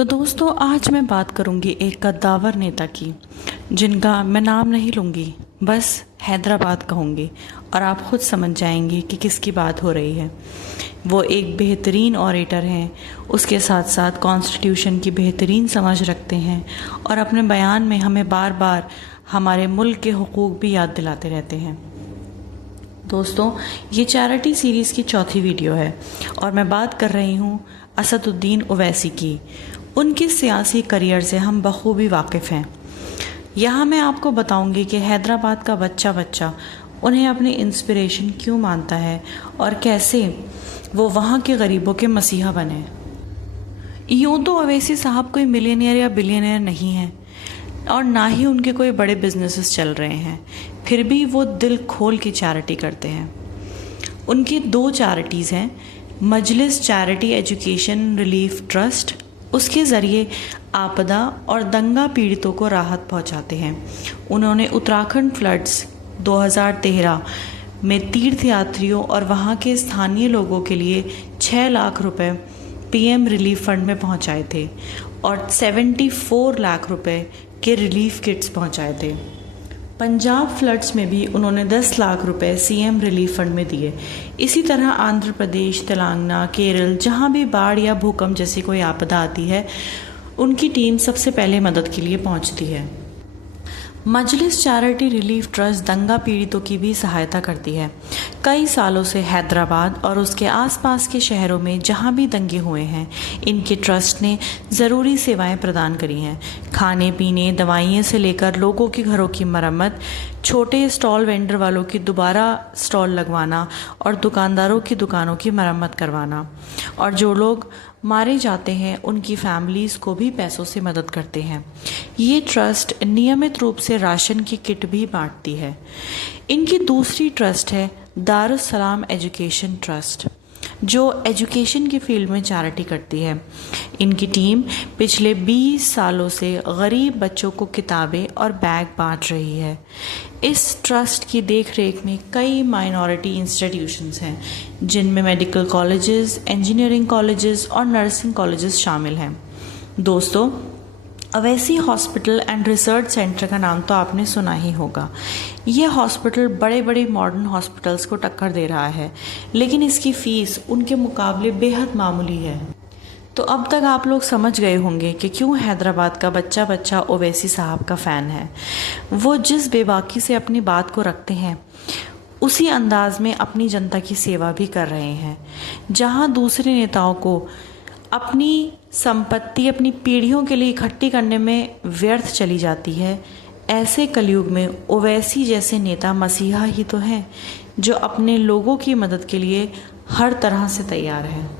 तो दोस्तों, आज मैं बात करूंगी एक कद्दावर नेता की, जिनका मैं नाम नहीं लूंगी, बस हैदराबाद कहूंगी और आप खुद समझ जाएंगे कि किसकी बात हो रही है। वो एक बेहतरीन ऑरेटर हैं, उसके साथ साथ कॉन्स्टिट्यूशन की बेहतरीन समझ रखते हैं और अपने बयान में हमें बार बार हमारे मुल्क के हुकूक भी याद दिलाते रहते हैं। दोस्तों, ये चैरिटी सीरीज़ की चौथी वीडियो है और मैं बात कर रही हूँ असदुद्दीन ओवैसी की। उनके सियासी करियर से हम बखूबी वाकिफ़ हैं। यहाँ मैं आपको बताऊंगी कि हैदराबाद का बच्चा बच्चा उन्हें अपनी इंस्पिरेशन क्यों मानता है और कैसे वो वहाँ के गरीबों के मसीहा बने। यूँ तो ओवैसी साहब कोई मिलियनियर या बिलियनियर नहीं है और ना ही उनके कोई बड़े बिजनेसेस चल रहे हैं, फिर भी वो दिल खोल की चैरिटी करते हैं। उनकी दो चैरिटीज़ हैं, मजलिस चैरिटी एजुकेशन रिलीफ ट्रस्ट, उसके ज़रिए आपदा और दंगा पीड़ितों को राहत पहुंचाते हैं। उन्होंने उत्तराखंड फ्लड्स 2013 में तीर्थयात्रियों और वहां के स्थानीय लोगों के लिए 6 लाख रुपए पीएम रिलीफ फंड में पहुंचाए थे और 74 लाख रुपए के रिलीफ किट्स पहुंचाए थे। पंजाब फ्लड्स में भी उन्होंने 10 लाख रुपए सीएम रिलीफ फंड में दिए। इसी तरह आंध्र प्रदेश, तेलंगाना, केरल, जहां भी बाढ़ या भूकंप जैसी कोई आपदा आती है, उनकी टीम सबसे पहले मदद के लिए पहुंचती है। मजलिस चैरिटी रिलीफ ट्रस्ट दंगा पीड़ितों की भी सहायता करती है। कई सालों से हैदराबाद और उसके आसपास के शहरों में जहां भी दंगे हुए हैं, इनके ट्रस्ट ने ज़रूरी सेवाएं प्रदान करी हैं। खाने पीने, दवाइयाँ से लेकर लोगों के घरों की मरम्मत, छोटे स्टॉल वेंडर वालों की दोबारा स्टॉल लगवाना और दुकानदारों की दुकानों की मरम्मत करवाना, और जो लोग मारे जाते हैं उनकी फैमिलीज़ को भी पैसों से मदद करते हैं। ये ट्रस्ट नियमित रूप से राशन की किट भी बांटती है। इनकी दूसरी ट्रस्ट है दारुस सलाम एजुकेशन ट्रस्ट, जो एजुकेशन की फील्ड में चैरिटी करती है। इनकी टीम पिछले 20 सालों से गरीब बच्चों को किताबें और बैग बांट रही है। इस ट्रस्ट की देखरेख में कई माइनॉरिटी इंस्टीट्यूशंस हैं, जिनमें मेडिकल कॉलेजेस, इंजीनियरिंग कॉलेजेस और नर्सिंग कॉलेजेस शामिल हैं। दोस्तों, Owaisi hospital and research centre का नाम तो आपने सुना ही होगा। यह हॉस्पिटल बड़े बड़े मॉडर्न हॉस्पिटल्स को टक्कर दे रहा है, लेकिन इसकी फ़ीस उनके मुकाबले बेहद मामूली है। तो अब तक आप लोग समझ गए होंगे कि क्यों हैदराबाद का बच्चा बच्चा ओवैसी साहब का फ़ैन है। वो जिस बेबाकी से अपनी बात को रखते हैं, उसी अंदाज में अपनी जनता की सेवा भी कर रहे हैं। जहां दूसरे नेताओं को अपनी संपत्ति अपनी पीढ़ियों के लिए इकट्ठी करने में व्यर्थ चली जाती है, ऐसे कलयुग में ओवैसी जैसे नेता मसीहा ही तो हैं, जो अपने लोगों की मदद के लिए हर तरह से तैयार हैं।